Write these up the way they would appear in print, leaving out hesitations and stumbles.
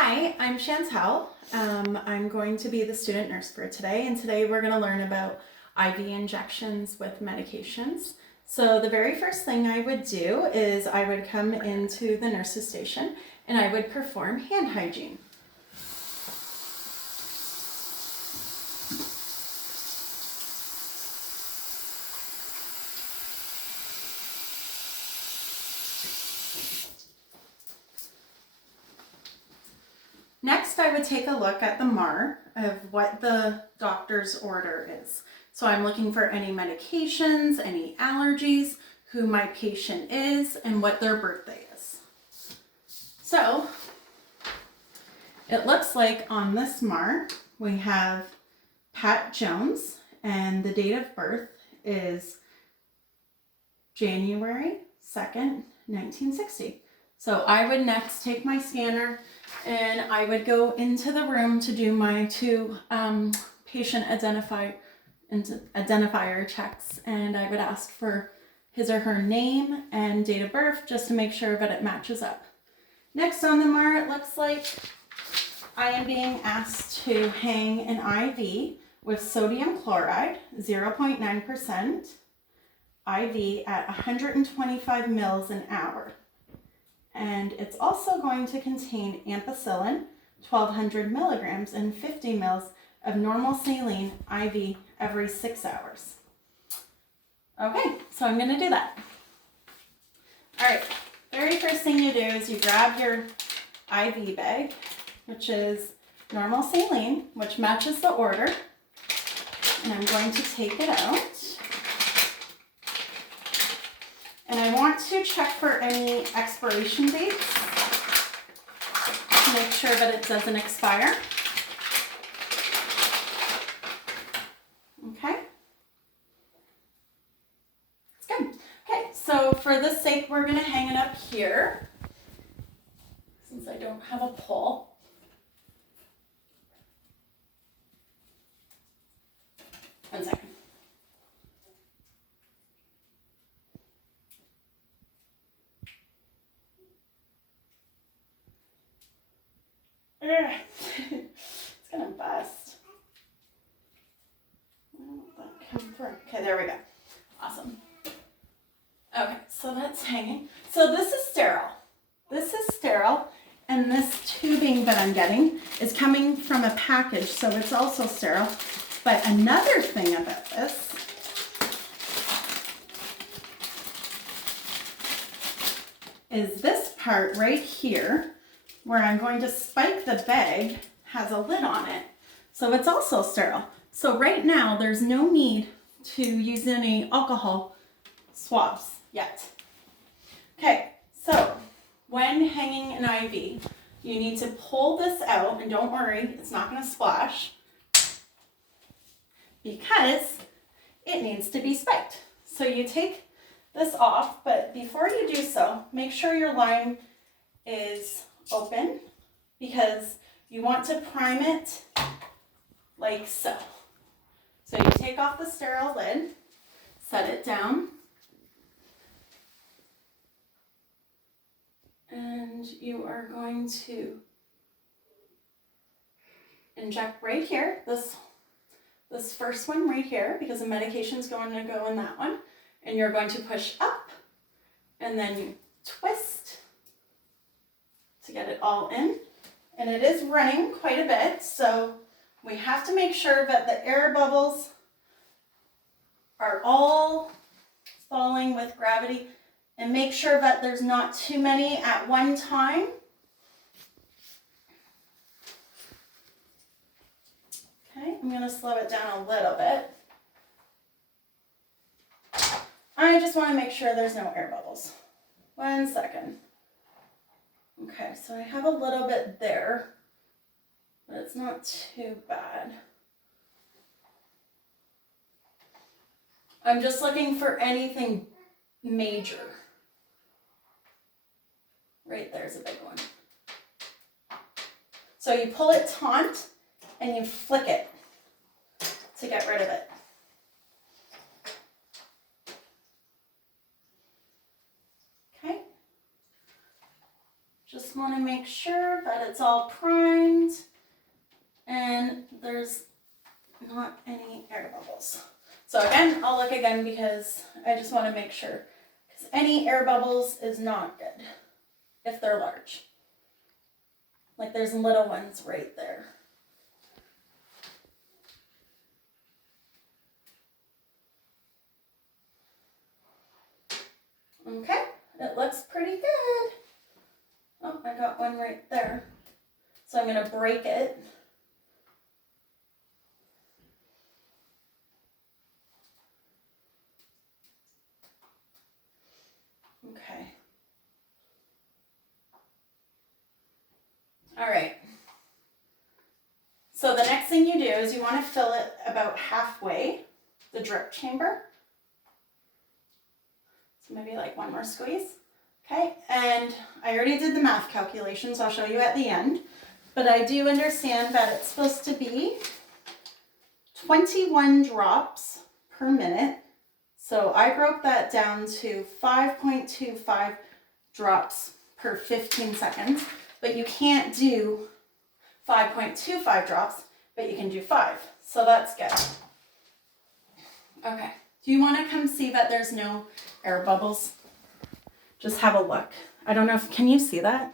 Hi, I'm Chantel. I'm going to be the student nurse for today, and today we're going to learn about IV injections with medications. So the very first thing I would do is I would come into the nurse's station and I would perform hand hygiene. Next, I would take a look at the MAR of what the doctor's order is. So I'm looking for any medications, any allergies, who my patient is, and what their birthday is. So it looks like on this MAR, we have Pat Jones, and the date of birth is January 2nd, 1960. So I would next take my scanner and I would go into the room to do my two patient identifier checks, and I would ask for his or her name and date of birth just to make sure that it matches up. Next on the MAR, it looks like I am being asked to hang an IV with sodium chloride, 0.9%, IV at 125 mils an hour. And it's also going to contain ampicillin, 1200 milligrams, and 50 mils of normal saline IV every 6 hours. Okay, so I'm going to do that. All right, very first thing you do is you grab your IV bag, which is normal saline, which matches the order, and I'm going to take it out. And I want to check for any expiration dates to make sure that it doesn't expire. Okay. That's good. Okay, so for this sake, we're going to hang it up here since I don't have a pole. One second. It's gonna bust. Okay, there we go. Awesome. Okay, so that's hanging. So this is sterile. This is sterile, and this tubing that I'm getting is coming from a package, so it's also sterile. But another thing about this is this part right here, where I'm going to spike the bag, has a lid on it. So it's also sterile. So right now, there's no need to use any alcohol swabs yet. Okay, so when hanging an IV, you need to pull this out, and don't worry, it's not going to splash, because it needs to be spiked. So you take this off, but before you do so, make sure your line is open, because you want to prime it like so. So you take off the sterile lid, set it down, and you are going to inject right here, this first one right here, because the medication is going to go in that one, and you're going to push up, and then you twist to get it all in. And it is running quite a bit, so we have to make sure that the air bubbles are all falling with gravity, and make sure that there's not too many at one time. Okay, I'm going to slow it down a little bit. I just want to make sure there's no air bubbles. 1 second. Okay, so I have a little bit there, but it's not too bad. I'm just looking for anything major. Right there's a big one. So you pull it taut and you flick it to get rid of it. Just want to make sure that it's all primed and there's not any air bubbles. So again, I'll look again because I just want to make sure, because any air bubbles is not good if they're large. Like there's little ones right there. Okay, it looks pretty good. Oh, I got one right there. So I'm going to break it. Okay. All right. So the next thing you do is you want to fill it about halfway, the drip chamber. So maybe like one more squeeze. Okay, and I already did the math calculations. I'll show you at the end. But I do understand that it's supposed to be 21 drops per minute. So I broke that down to 5.25 drops per 15 seconds. But you can't do 5.25 drops, but you can do 5. So that's good. Okay. Do you want to come see that there's no air bubbles? Just have a look. I don't know if, can you see that?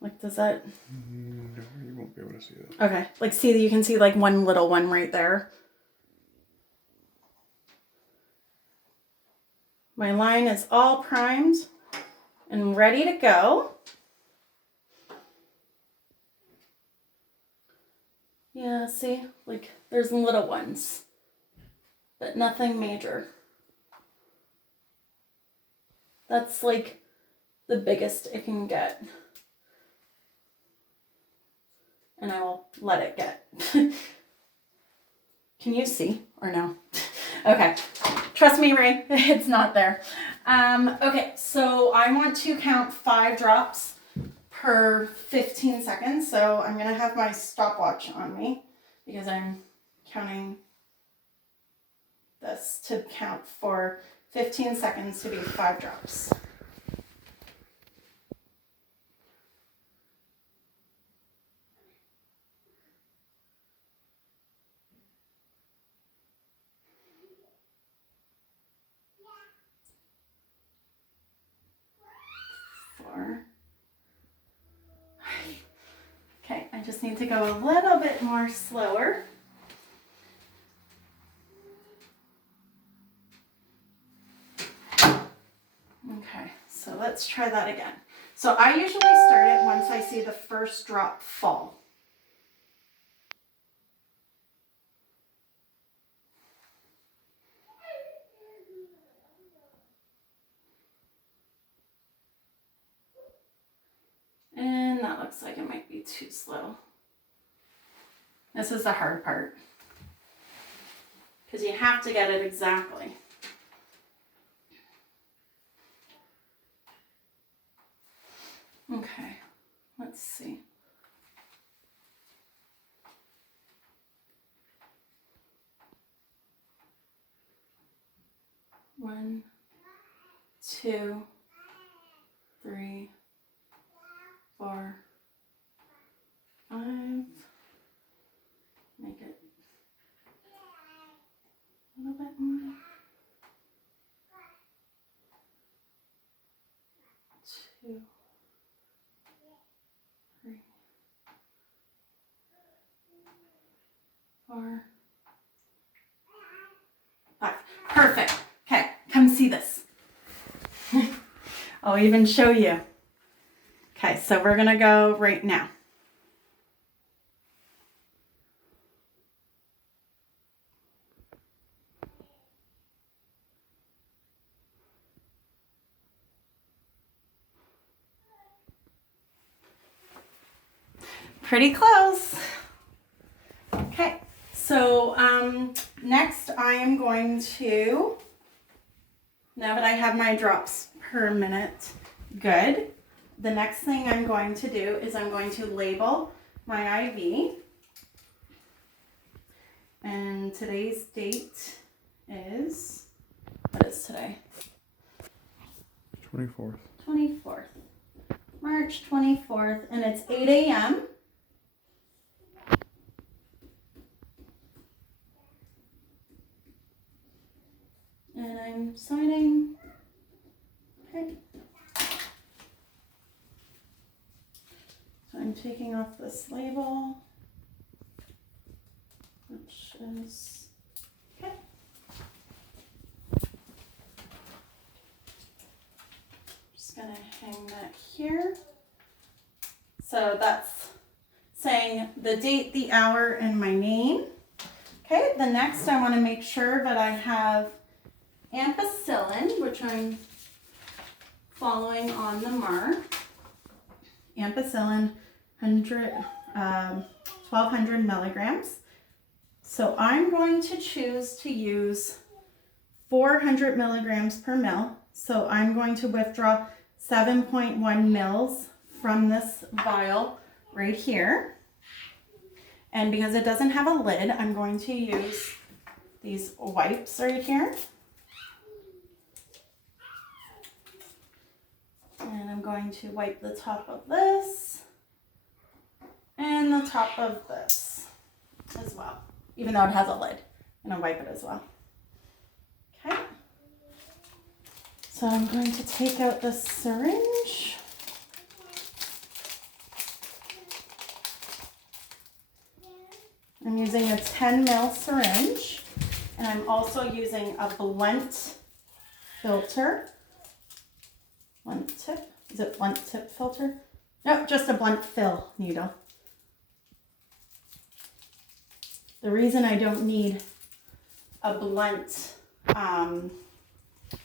Like, does that? No, you won't be able to see that. Okay. Like, see that you can see like one little one right there. My line is all primed and ready to go. Yeah, see, like there's little ones, but nothing major. That's like the biggest it can get. And I will let it get. Can you see or no? Okay, trust me, Ray, it's not there. Okay, so I want to count 5 drops per 15 seconds. So I'm gonna have my stopwatch on me because I'm counting this to count for 15 seconds to be 5 drops. Okay, I just need to go a little bit more slower. Okay, so let's try that again. So I usually start it once I see the first drop fall. And that looks like it might be too slow. This is the hard part, because you have to get it exactly. Okay, let's see. One, 2, 3, 4, 5. Make it a little bit more. 2, 3, 4, 5. Perfect. Okay, come see this. I'll even show you. Okay, so we're gonna go right now. Pretty close. Okay, so next I am going to, now that I have my drops per minute good, the next thing I'm going to do is I'm going to label my IV. And today's date is, what is today? 24th. 24th. March 24th, and it's 8 a.m. And I'm signing. Okay. So I'm taking off this label, which is, okay. Just gonna hang that here. So that's saying the date, the hour, and my name. Okay, the next I want to make sure that I have ampicillin, which I'm following on the MAR. Ampicillin, 1200 milligrams. So I'm going to choose to use 400 milligrams per mil. So I'm going to withdraw 7.1 mils from this vial right here. And because it doesn't have a lid, I'm going to use these wipes right here. And I'm going to wipe the top of this and the top of this as well. Even though it has a lid, I'm gonna wipe it as well. Okay. So I'm going to take out this syringe. I'm using a 10 ml syringe, and I'm also using a blunt filter. Blunt tip? Is it blunt tip filter? No, just a blunt fill needle. The reason I don't need a blunt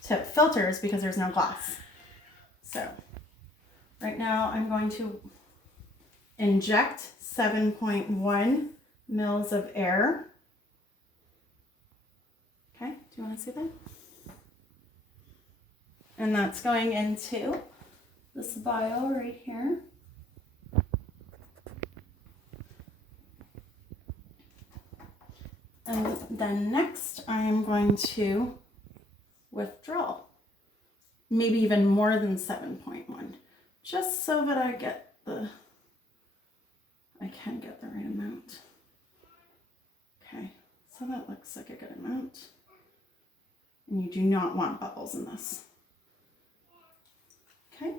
tip filter is because there's no glass. So right now I'm going to inject 7.1 mils of air. Okay, do you want to see that? And that's going into this vial right here. And then next I am going to withdraw, maybe even more than 7.1, just so that I can get the right amount. Okay, so that looks like a good amount. And you do not want bubbles in this. Okay.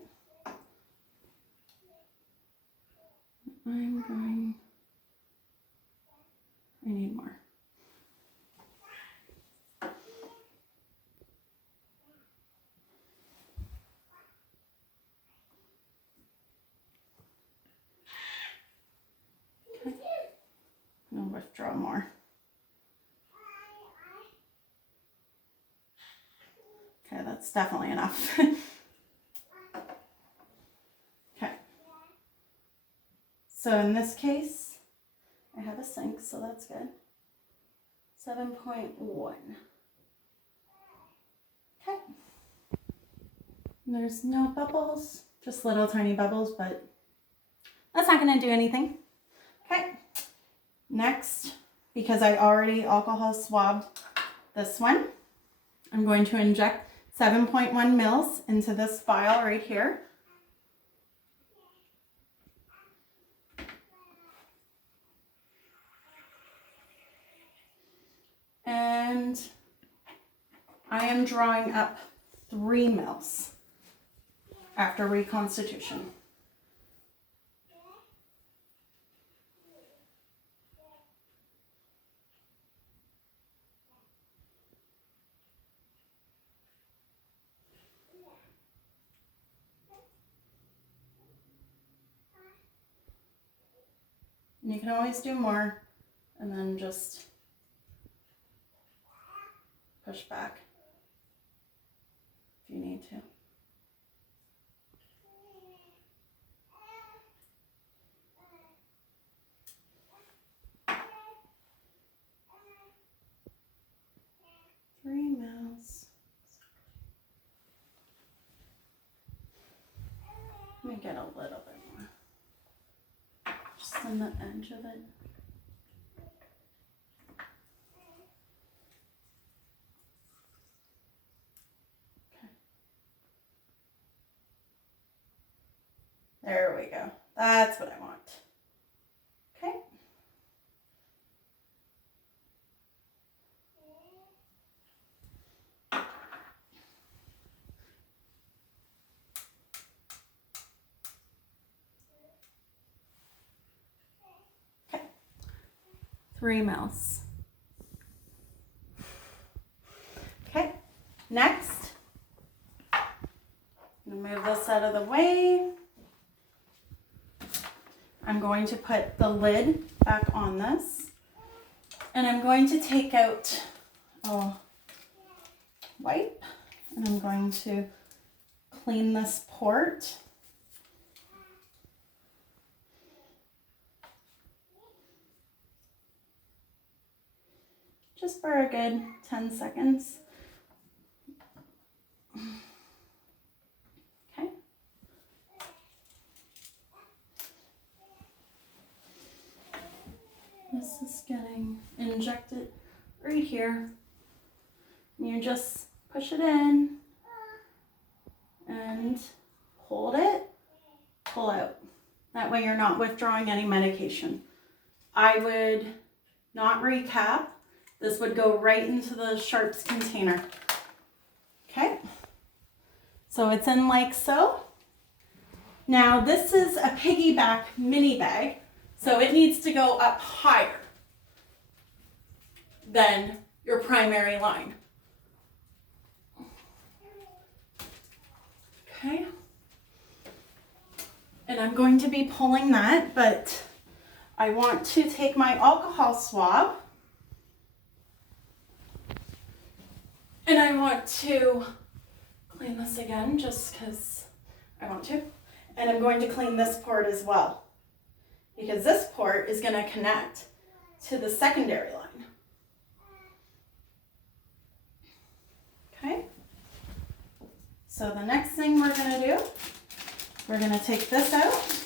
I need more. Okay. I'll withdraw more. Okay, that's definitely enough. Okay. So in this case, I have a sink, so that's good. 7.1. Okay. And there's no bubbles, just little tiny bubbles, but that's not going to do anything. Okay. Next, because I already alcohol swabbed this one, I'm going to inject 7.1 mils into this vial right here. And I am drawing up 3 mils after reconstitution. And you can always do more and then just push back if you need to. Three mils. Let me get a little bit more. Just on the edge of it. Okay. There we go. That's what I want. Okay. Okay. 3 mils. Okay. Next, I'm gonna move this out of the way. I'm going to put the lid back on this, and I'm going to take out a wipe, and I'm going to clean this port. Just for a good 10 seconds. Okay. This is getting injected right here. You just push it in and hold it, pull out. That way you're not withdrawing any medication. I would not recap. This would go right into the Sharps container. Okay, so it's in like so. Now this is a piggyback mini bag, so it needs to go up higher than your primary line. Okay, and I'm going to be pulling that, but I want to take my alcohol swab and I want to clean this again just because I want to. And I'm going to clean this port as well, because this port is going to connect to the secondary line. Okay. So the next thing we're going to do, we're going to take this out.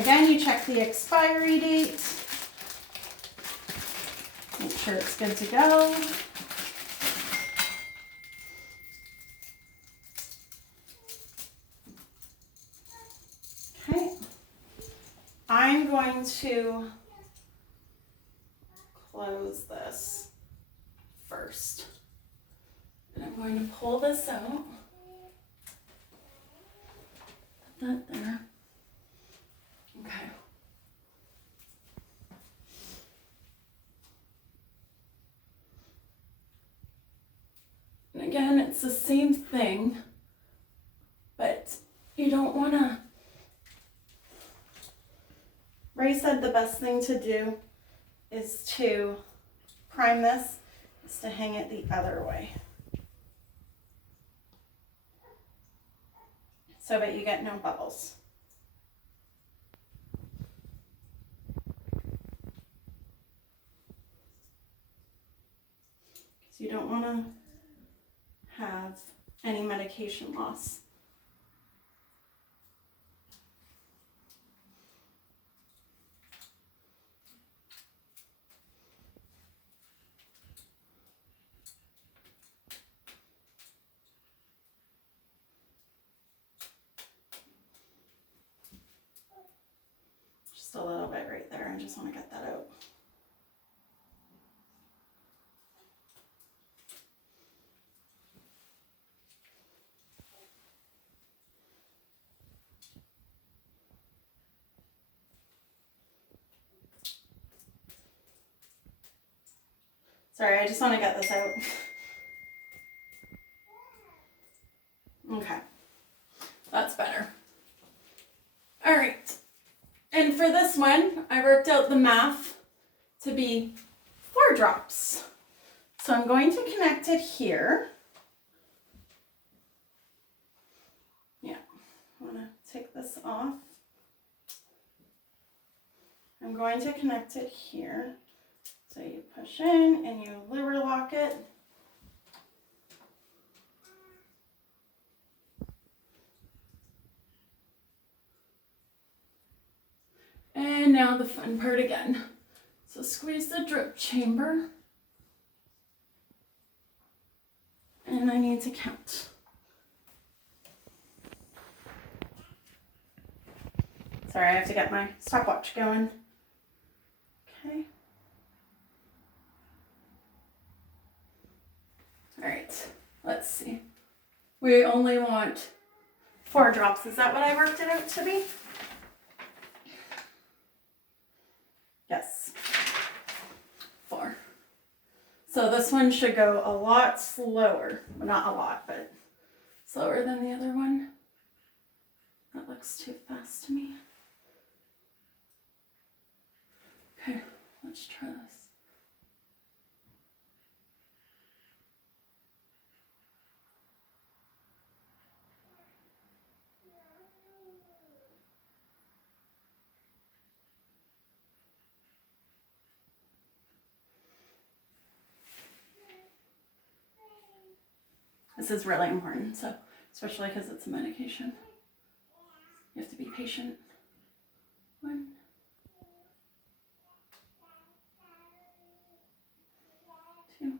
Again, you check the expiry date. Make sure it's good to go. Okay. I'm going to close this first. And I'm going to pull this out. Put that there. Okay. And again, it's the same thing, but you don't want to. Ray said the best thing to do is to prime this, is to hang it the other way, so that you get no bubbles. Because you don't want to have any medication loss. Just a little bit right there. I just want to get that out. Sorry, I just want to get this out. Okay, that's better. All right, and for this one, I worked out the math to be 4 drops. So I'm going to connect it here. Yeah, I want to take this off. I'm going to connect it here. So you push in and you lever lock it. And now the fun part again. So squeeze the drip chamber. And I need to count. Sorry, I have to get my stopwatch going. Okay. All right, let's see. We only want 4 drops. Is that what I worked it out to be? Yes. 4. So this one should go a lot slower. Well, not a lot, but slower than the other one. That looks too fast to me. Okay, let's try this. This is really important, so especially because it's a medication. You have to be patient. 1, 2,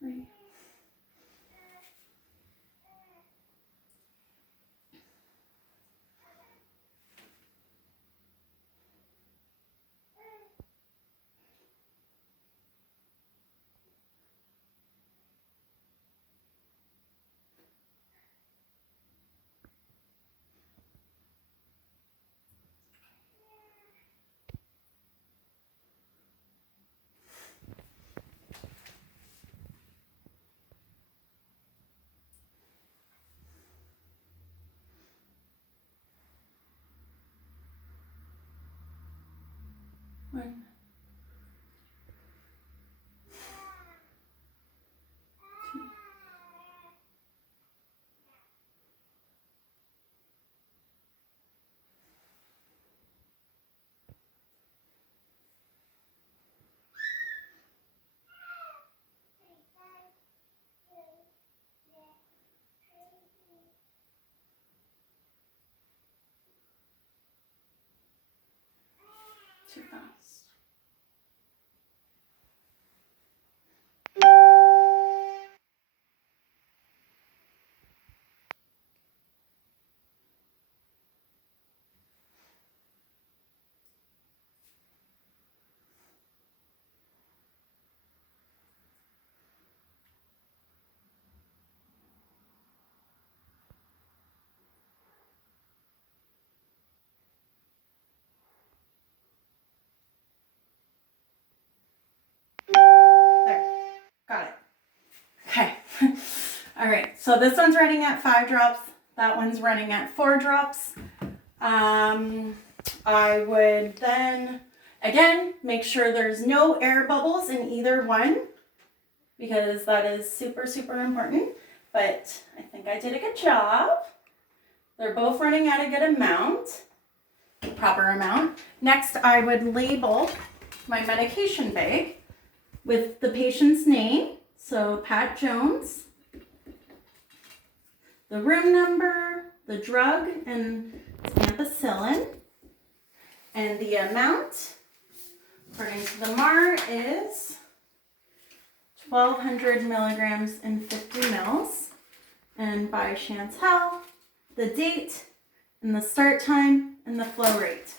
3. One. 2. Too fast. There, got it. Okay. All right, so this one's running at 5 drops. That one's running at 4 drops. I would then, again, make sure there's no air bubbles in either one because that is super, super important. But I think I did a good job. They're both running at a good amount, proper amount. Next, I would label my medication bag with the patient's name. So Pat Jones, the room number, the drug, and ampicillin, and the amount, according to the MAR, is 1,200 milligrams in 50 mils, and by Chantel, the date, and the start time, and the flow rate.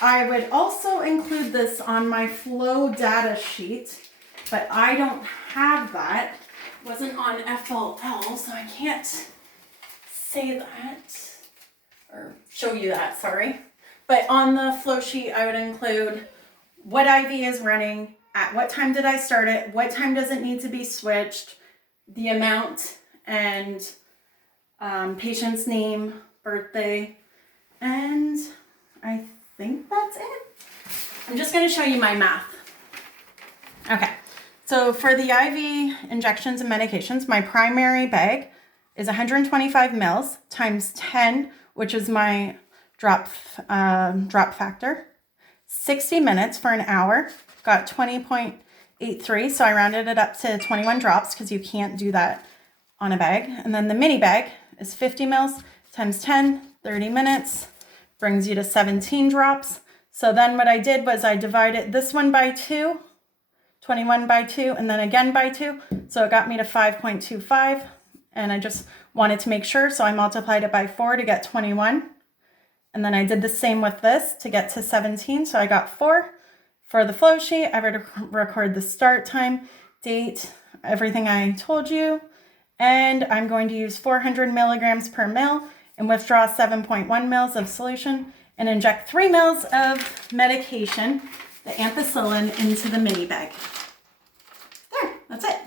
I would also include this on my flow data sheet, but I don't have that. It wasn't on FLL, so I can't say that or show you that, sorry. But on the flow sheet, I would include what IV is running, at what time did I start it, what time does it need to be switched, the amount, and patient's name, birthday, and I think that's it. I'm just going to show you my math. Okay, so for the IV injections and medications, my primary bag is 125 mils times 10, which is my drop factor. 60 minutes for an hour, got 20.83, so I rounded it up to 21 drops because you can't do that on a bag. And then the mini bag is 50 mils times 10, 30 minutes, brings you to 17 drops. So then what I did was I divided this one by 2, 21 by 2, and then again by 2. So it got me to 5.25. and I just wanted to make sure, so I multiplied it by 4 to get 21. And then I did the same with this to get to 17, so I got 4. For the flow sheet, I would record the start time, date, everything I told you, and I'm going to use 400 milligrams per ml and withdraw 7.1 mils of solution and inject 3 mils of medication, the ampicillin, into the mini bag. There, that's it.